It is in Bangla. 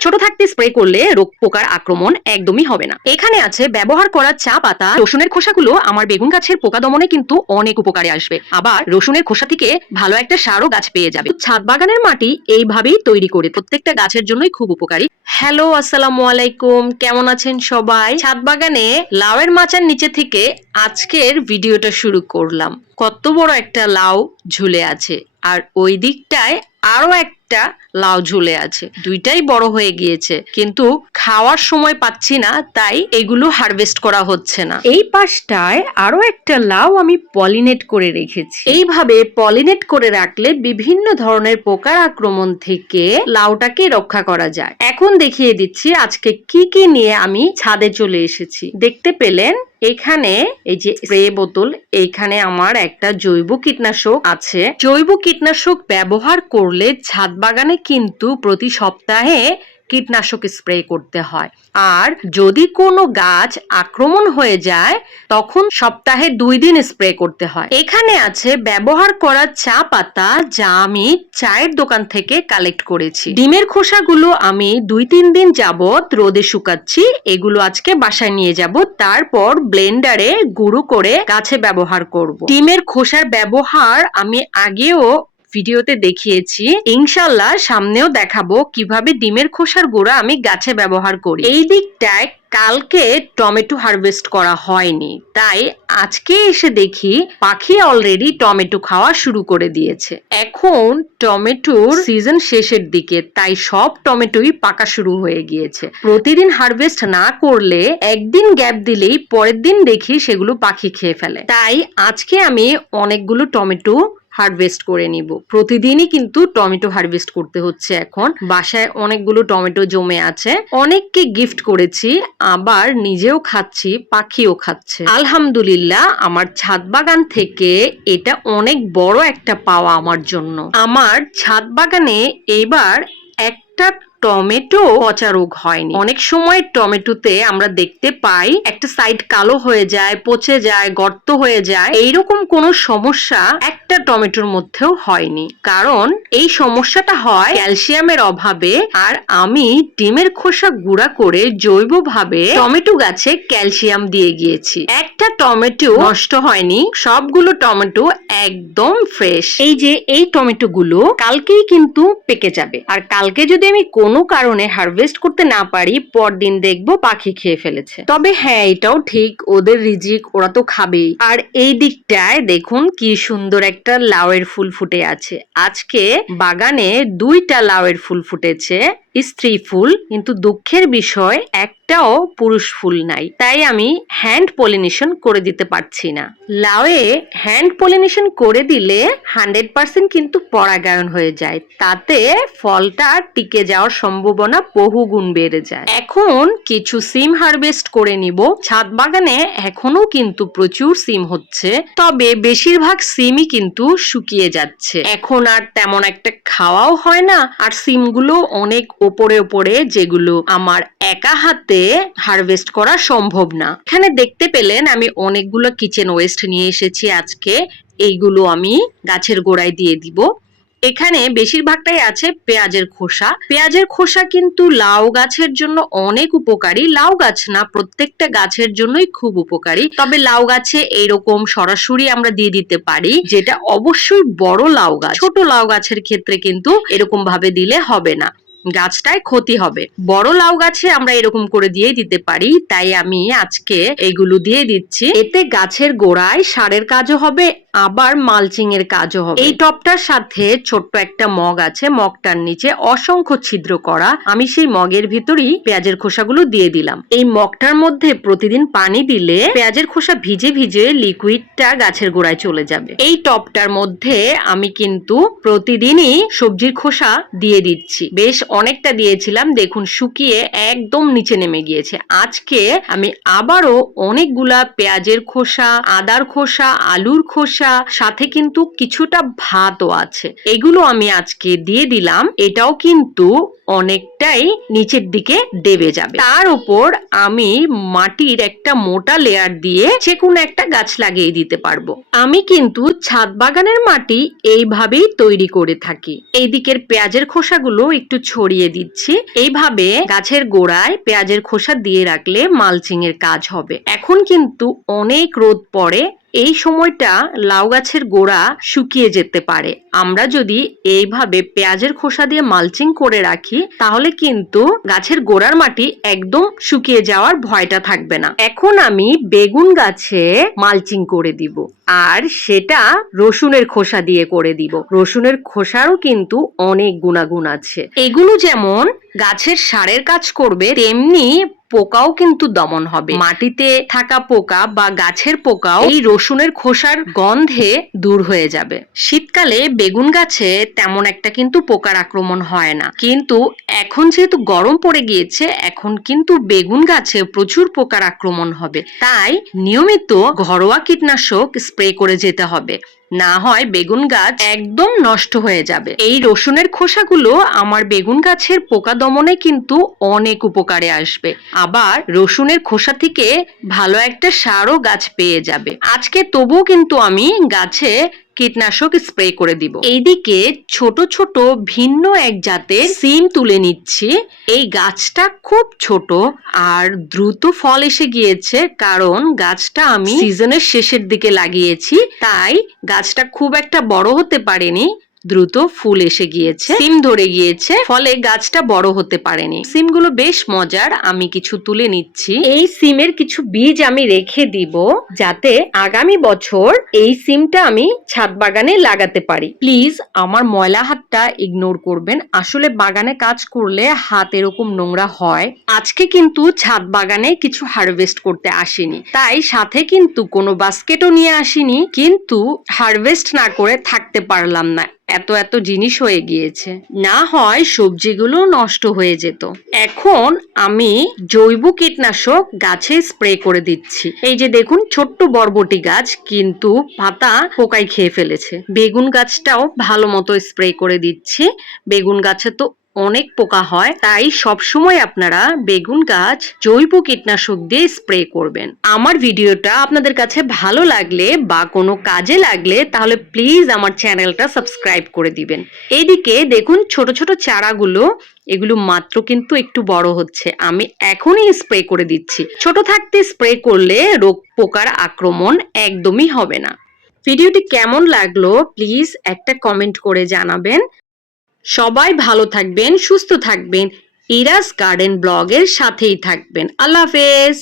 ছোট থাকতে স্প্রে করলে রোগ পোকার আক্রমণ একদমই হবে না। এখানে আছে ব্যবহার করা চা পাতা, রসুনের খোসাগুলো আমার বেগুন গাছের পোকা দমনে কিন্তু অনেক উপকারে আসবে। আবার রসুনের খোসা থেকে ভালো একটা সারও গাছ পেয়ে যাবে। ছাদ বাগানের মাটি এইভাবেই তৈরি করে প্রত্যেকটা গাছের জন্যই খুব উপকারী। হ্যালো, আসসালামু আলাইকুম। কেমন আছেন সবাই? ছাদ বাগানে লাউয়ের মাচার নিচে থেকে আজকের ভিডিওটা শুরু করলাম। কত বড় একটা লাউ ঝুলে আছে। আর ওই দিকটায় আরও একটা লাউ ঝুলে আছে। দুইটাই বড় হয়ে গিয়েছে। কিন্তু খাওয়ার সময় পাচ্ছি না তাই এগুলো হারভেস্ট করা হচ্ছে না। এই পাশটায় আরও একটা লাউ আমি পলিনেট করে রেখেছি। এইভাবে পলিনেট করে রাখলে বিভিন্ন ধরনের পোকার আক্রমণ থেকে লাউটাকে রক্ষা করা যায়। এখন দেখিয়ে দিচ্ছি আজকে কি কি নিয়ে আমি ছাদে চলে এসেছি। দেখতে পেলেন এখানে এই যে স্প্রে বোতল, এইখানে আমার একটা জৈব কীটনাশক আছে। জৈব কীটনাশক ব্যবহার করলে ছাদ বাগানে কিন্তু প্রতি সপ্তাহে কীটনাশক স্প্রে করতে হয়। আর যদি কোনো গাছ আক্রমণ হয়ে যায়, তখন সপ্তাহে দুই দিন স্প্রে করতে হয়। এখানে আছে ব্যবহার করা চা পাতা যা আমি চায়ের দোকান থেকে কালেক্ট করেছি। ডিমের খোসাগুলো আমি দুই তিন দিন যাবৎ রোদে শুকাচ্ছি। এগুলো আজকে বাসায় নিয়ে যাব। তারপর ব্লেন্ডারে গুঁড়ো করে গাছে ব্যবহার করব। ডিমের খোসার ব্যবহার আমি আগেও ভিডিওতে দেখিয়েছি ইনশাল্লাহ সামনেও দেখাবো কীভাবে ডিমের খোসার গুঁড়া আমি গাছে ব্যবহার করি। এই দিকটায় কালকে টমেটো হারভেস্ট করা হয়নি, তাই আজকে এসে দেখি পাখি অলরেডি টমেটো খাওয়া শুরু করে দিয়েছে। এখন টমেটোর সিজন শেষের দিকে, তাই সব টমেটোই পাকা শুরু হয়ে গিয়েছে। প্রতিদিন হারভেস্ট না করলে একদিন গ্যাপ দিলেই পরের দিন দেখি সেগুলো পাখি খেয়ে ফেলে। তাই আজকে আমি অনেকগুলো টমেটো হারভেস্ট করে নিব। প্রতিদিনই কিন্তু টমেটো হারভেস্ট করতে হচ্ছে এখন। বাসায় অনেকগুলো টমেটো জমে আছে। অনেককে গিফট করেছি, আবার নিজেও খাচ্ছি, পাখিও খাচ্ছে। আলহামদুলিল্লাহ, আমার ছাদ বাগান থেকে এটা অনেক বড় একটা পাওয়া আমার জন্য। আমার ছাদ বাগানে এবার একটা টমেটো পচা রোগ হয়নি। অনেক সময় টমেটোতে আমরা দেখতে পাই, একটা সাইড কালো হয়ে যায়, পচে যায়, গর্ত হয়ে যায়। এইরকম কোনো সমস্যা একটা টমেটোর মধ্যেও হয়নি। কারণ এই সমস্যাটা হয় ক্যালসিয়ামের অভাবে আর আমি ডিমের খোসা গুঁড়া করে জৈবভাবে টমেটো গাছে ক্যালসিয়াম দিয়ে গিয়েছি। একটা টমেটো নষ্ট হয়নি, সবগুলো টমেটো একদম ফ্রেশ এই যে এই টমেটো গুলো কালকেই কিন্তু পেকে যাবে। আর কালকে যদি আমি কোনো কারণে হারভেস্ট করতে না পারি, পরদিন দেখব পাখি খেয়ে ফেলেছে। তবে হ্যাঁ এটাও ঠিক, ওদের রিজিক, ওরা তো খাবেই। আর এই দিকটায় দেখুন কি সুন্দর একটা লাউয়ের ফুল ফুটে আছে। আজকে বাগানে দুইটা লাউয়ের ফুল ফুটেছে, স্ত্রী ফুল, কিন্তু দুঃখের বিষয় একটাও পুরুষ ফুল নাই। তাই আমি হ্যান্ড পলিনেশন করে দিতে পারছি না। লাউয়ে হ্যান্ড পলিনেশন করে দিলে হান্ড্রেড পার্সেন্ট কিন্তু পরাগায়ন হয়ে যায়। তাতে ফলটা টিকে যাওয়ার সম্ভাবনা বহু গুণ বেড়ে যায়। এখন কিছু সিম হারভেস্ট করে নিব। ছাদ বাগানে এখনও কিন্তু প্রচুর সিম হচ্ছে। তবে বেশিরভাগ সিমই কিন্তু শুকিয়ে যাচ্ছে। এখন আর তেমন একটা খাওয়াও হয় না। আর সিমগুলো অনেক ওপরে ওপরে যেগুলো আমার একা হাতে হারভেস্ট করা সম্ভব না। এখানে দেখতে পেলেন আমি অনেকগুলো কিচেন ওয়েস্ট নিয়ে এসেছি, আজকে এইগুলো আমি গাছের গোড়ায় দিয়ে দিব। এখানে বেশিরভাগটাই আছে পেঁয়াজের খোসা। পেঁয়াজের খোসা কিন্তু লাউ গাছের জন্য অনেক উপকারী। লাউ গাছ না, প্রত্যেকটা গাছের জন্যই খুব উপকারী। তবে লাউ গাছে এইরকম সরাসরি আমরা দিয়ে দিতে পারি, যেটা অবশ্যই বড় লাউ গাছ। ছোট লাউ গাছের ক্ষেত্রে কিন্তু এরকম ভাবে দিলে হবে না। গাছটায় ক্ষতি হবে। বড় লাউ গাছে আমরা এরকম করে দিয়ে দিতে পারি, তাই আমি আজকে এইগুলো দিয়ে দিচ্ছি। এতে গাছের গোড়ায় সারের কাজও হবে আবার মালচিং এর কাজও হবে। এই টপটার সাথে ছোট্ট একটা মগ আছে। মগটার নিচে অসংখ্য ছিদ্র করা। আমি সেই মগের ভিতরই পেঁয়াজের খোসাগুলো দিয়ে দিলাম। এই মগটার মধ্যে প্রতিদিন পানি দিলে পেঁয়াজের খোসা ভিজে ভিজে লিকুইডটা গাছের গোড়ায় চলে যাবে। এই টপটার মধ্যে আমি কিন্তু প্রতিদিনই সবজির খোসা দিয়ে দিচ্ছি। বেশ অনেকটা দিয়েছিলাম। দেখুন, শুকিয়ে একদম নিচে নেমে গিয়েছে। আজকে আমি আবারও অনেকগুলা পেঁয়াজের খোসা, আদার খোসা, আলুর খোসা সাথে কিন্তু কিছুটা ভাতও আছে। এগুলো আমি আজকে দিয়ে দিলাম। এটাও কিন্তু অনেকটাই নিচের দিকে দেবে যাবে। তার উপর আমি মাটির একটা মোটা লেয়ার দিয়ে যে কোনো একটা গাছ লাগিয়ে দিতে পারব। আমি কিন্তু ছাদ বাগানের মাটি এইভাবেই তৈরি করে থাকি। এই দিকের পেঁয়াজের খোসাগুলো একটু ছড়িয়ে দিচ্ছি। এইভাবে গাছের গোড়ায় পেঁয়াজের খোসা দিয়ে রাখলে মালচিং এর কাজ হবে। এখন কিন্তু অনেক রোদ পড়ে। এই সময়টা লাউ গাছের গোড়া শুকিয়ে যেতে পারে। আমরা যদি এইভাবে পেঁয়াজের খোসা দিয়ে মালচিং করে রাখি, তাহলে কিন্তু গাছের গোড়ার মাটি একদম শুকিয়ে যাওয়ার ভয়টা থাকবে না। এখন আমি বেগুন গাছে মালচিং করে দিব আর সেটা রসুনের খোসা দিয়ে করে দিব। রসুনের খোসারও কিন্তু অনেক গুণাগুণ আছে। এগুলো যেমন গাছের সারের কাজ করবে, তেমনি পোকাও কিন্তু দমন হবে। মাটিতে থাকা পোকা বা গাছের পোকাও এই রসুনের খোসার গন্ধে দূর হয়ে যাবে। শীতকালে বেগুন গাছে তেমন একটা কিন্তু পোকার আক্রমণ হয় না। কিন্তু এখন যেহেতু গরম পড়ে গিয়েছে, এখন কিন্তু বেগুন গাছে প্রচুর পোকার আক্রমণ হবে। তাই নিয়মিত ঘরোয়া কীটনাশক স্প্রে করে যেতে হবে। না হয় বেগুন গাছ একদম নষ্ট হয়ে যাবে। এই রসুনের খোসাগুলো আমার বেগুন গাছের পোকা দমনে কিন্তু অনেক উপকারে আসবে। আবার রসুনের খোসা থেকে ভালো একটা সারও গাছ পেয়ে যাবে। আজকে তবুও কিন্তু আমি গাছে কীটনাশক স্প্রে করে দিব। এইদিকে ছোট ছোট ভিন্ন এক জাতের সিম তুলে নিচ্ছি। এই গাছটা খুব ছোট আর দ্রুত ফল এসে গিয়েছে কারণ গাছটা আমি সিজনের শেষের দিকে লাগিয়েছি। তাই গাছটা খুব একটা বড় হতে পারেনি। দ্রুত ফুল এসে গিয়েছে। সিম ধরে গিয়েছে ফলে গাছটা বড় হতে পারেনি। সিমগুলো বেশ মজার আমি কিছু তুলে নিচ্ছি। এই সিমের কিছু বীজ আমি রেখে দিব যাতে আগামী বছর এই সিমটা আমি ছাদ বাগানে লাগাতে পারি। প্লিজ আমার ময়লা হাতটা ইগনোর করবেন। আসলে বাগানে কাজ করলে হাত এরকম নোংরা হয়। আজকে কিন্তু ছাদ বাগানে কিছু হারভেস্ট করতে আসিনি। তাই সাথে কিন্তু কোনো বাস্কেটও নিয়ে আসিনি। কিন্তু হারভেস্ট না করে থাকতে পারলাম না। এত এত জিনিস হয়ে গিয়েছে। না হয় সবজিগুলো নষ্ট হয়ে যেত। এখন আমি জৈব কীটনাশক গাছে স্প্রে করে দিচ্ছি। এই যে দেখুন, ছোট্ট বরবটি গাছ কিন্তু পাতা পোকায় খেয়ে ফেলেছে। বেগুন গাছটাও ভালো মতো স্প্রে করে দিচ্ছি। বেগুন গাছে তো অনেক পোকা হয়, তাই সবসময় আপনারা বেগুন গাছ, জৈব কীটনাশক দিয়ে স্প্রে করবেন। আমার ভিডিওটা আপনাদের কাছে ভালো লাগলে বা কোনো কাজে লাগলে তাহলে প্লিজ আমার চ্যানেলটা সাবস্ক্রাইব করে দিবেন। এইদিকে দেখুন ছোট ছোট চারাগুলো, এগুলো মাত্র কিন্তু একটু বড় হচ্ছে। আমি এখনই স্প্রে করে দিচ্ছি। ছোট থাকতে স্প্রে করলে রোগ পোকার আক্রমণ একদমই হবে না। ভিডিওটি কেমন লাগল প্লিজ একটা কমেন্ট করে জানাবেন। সবাই ভালো থাকবেন সুস্থ থাকবেন। ইরাস গার্ডেন ব্লগের সাথেই থাকবেন। আল্লাহ হাফেজ।